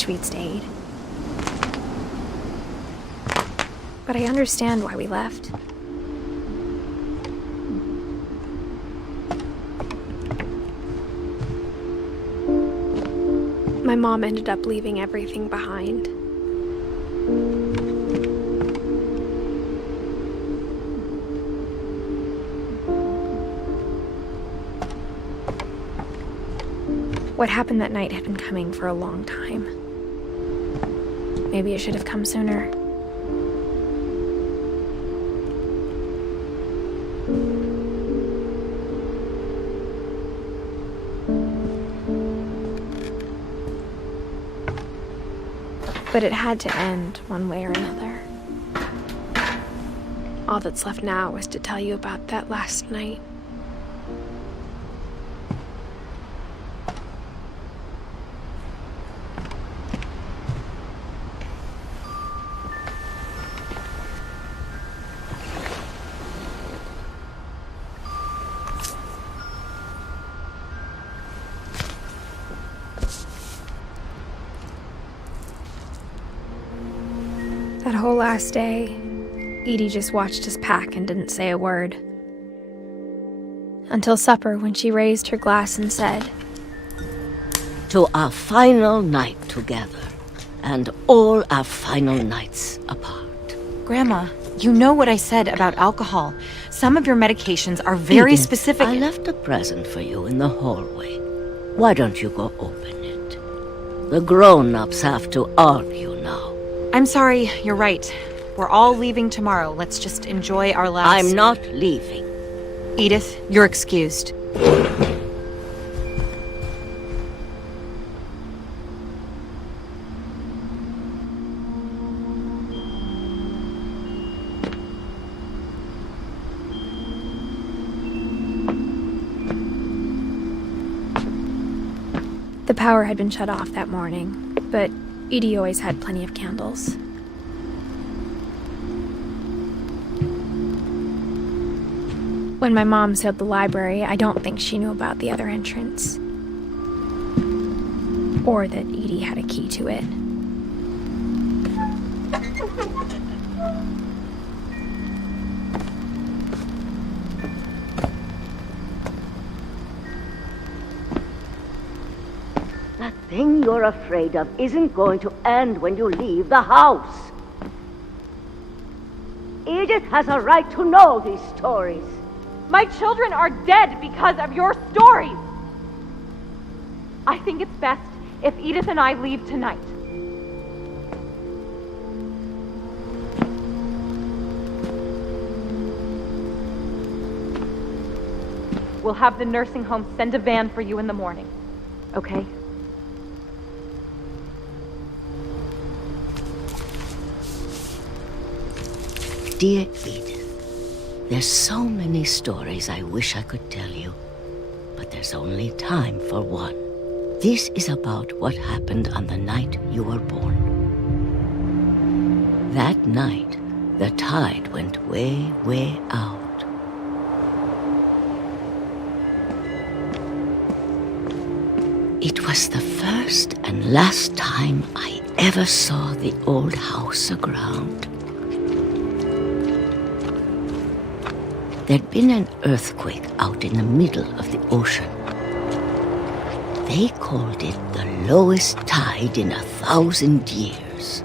wish we'd stayed. But I understand why we left. My mom ended up leaving everything behind. What happened that night had been coming for a long time. Maybe it should have come sooner. But it had to end one way or another. All that's left now is to tell you about that last night. That whole last day, Edie just watched us pack and didn't say a word. Until supper, when she raised her glass and said, "To our final night together, and all our final nights apart." Grandma, you know what I said about alcohol. Some of your medications are very Edith, specific. I left a present for you in the hallway. Why don't you go open it? The grown-ups have to argue now. I'm sorry, you're right. We're all leaving tomorrow. Let's just enjoy our last... I'm not leaving. Edith, you're excused. The power had been shut off that morning, but Edie always had plenty of candles. When my mom sealed the library, I don't think she knew about the other entrance. Or that Edie had a key to it. That thing you're afraid of isn't going to end when you leave the house. Edith has a right to know these stories. My children are dead because of your stories! I think it's best if Edith and I leave tonight. We'll have the nursing home send a van for you in the morning, okay? Dear Edith, there's so many stories I wish I could tell you, but there's only time for one. This is about what happened on the night you were born. That night, the tide went way, way out. It was the first and last time I ever saw the old house aground. There'd been an earthquake out in the middle of the ocean. They called it the lowest tide in 1,000 years.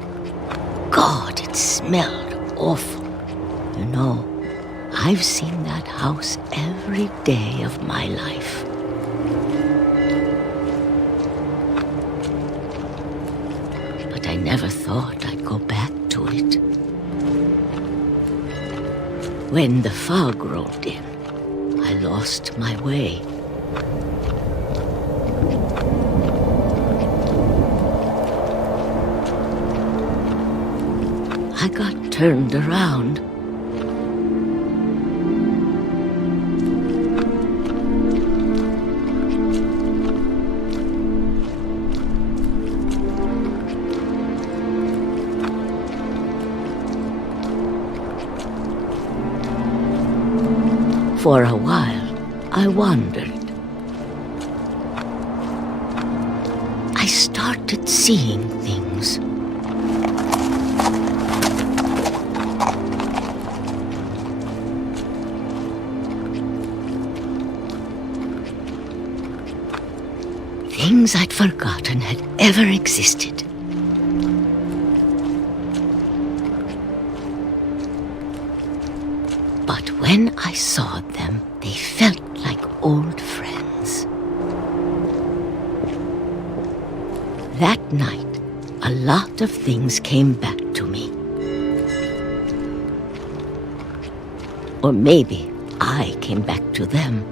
God, it smelled awful. You know, I've seen that house every day of my life. But I never thought I'd go back to it. When the fog rolled in, I lost my way. I got turned around. For a while, I wondered. I started seeing things. things I'd forgotten had ever existed. But when I saw them, they felt like old friends. That night, a lot of things came back to me. Or maybe I came back to them.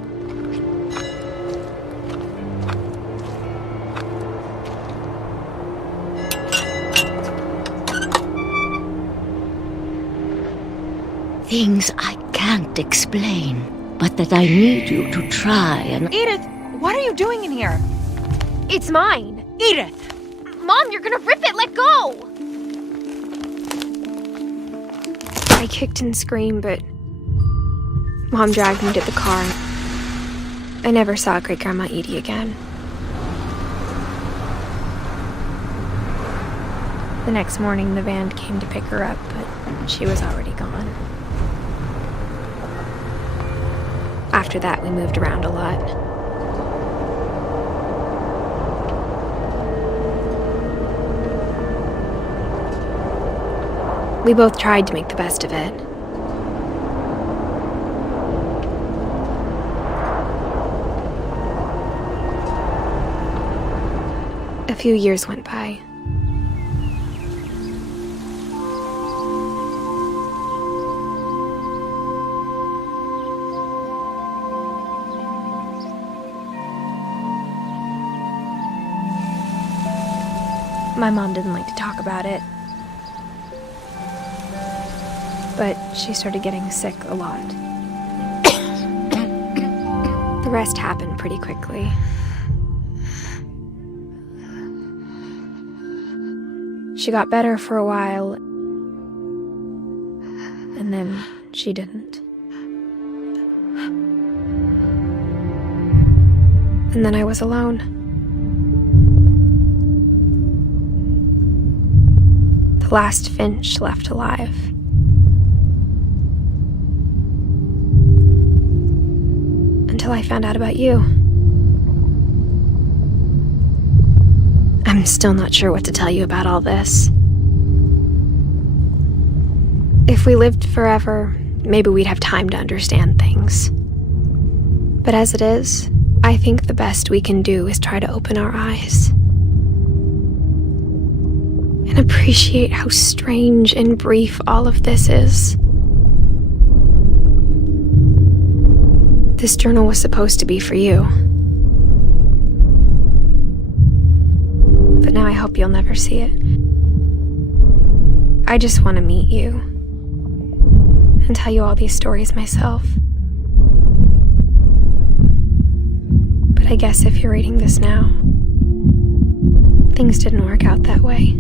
Things I can't explain, but that I need you to try and... Edith, what are you doing in here? It's mine. Edith! Mom, you're gonna rip it! Let go! I kicked and screamed, but Mom dragged me to the car. I never saw Great-Grandma Edie again. The next morning, the van came to pick her up, but she was already gone. After that, we moved around a lot. We both tried to make the best of it. A few years went by. My mom didn't like to talk about it, but she started getting sick a lot. The rest happened pretty quickly. She got better for a while, and then she didn't. And then I was alone. The last Finch left alive. Until I found out about you. I'm still not sure what to tell you about all this. If we lived forever, maybe we'd have time to understand things. But as it is, I think the best we can do is try to open our eyes. And appreciate how strange and brief all of this is. This journal was supposed to be for you. But now I hope you'll never see it. I just want to meet you and tell you all these stories myself. But I guess if you're reading this now, things didn't work out that way.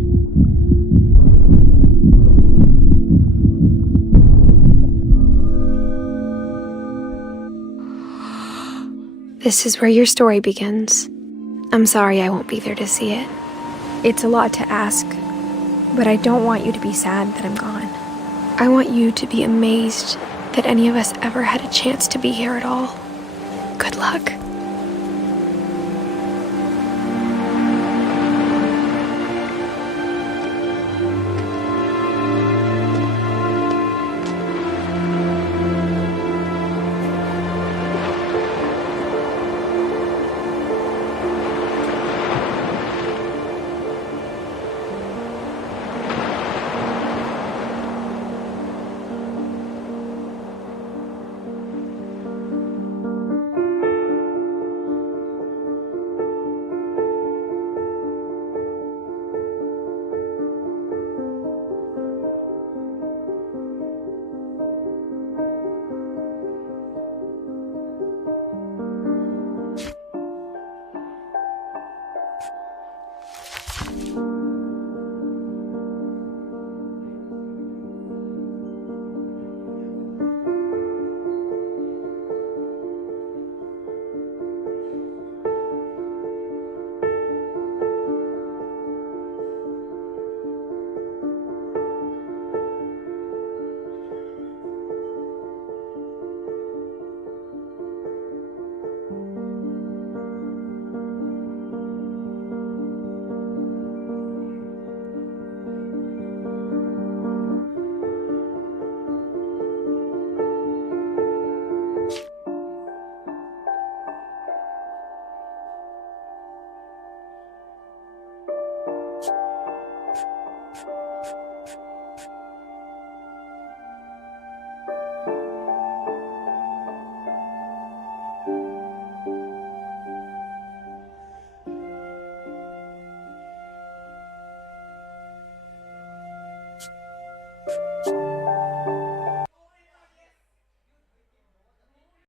This is where your story begins. I'm sorry I won't be there to see it. It's a lot to ask, but I don't want you to be sad that I'm gone. I want you to be amazed that any of us ever had a chance to be here at all. Good luck.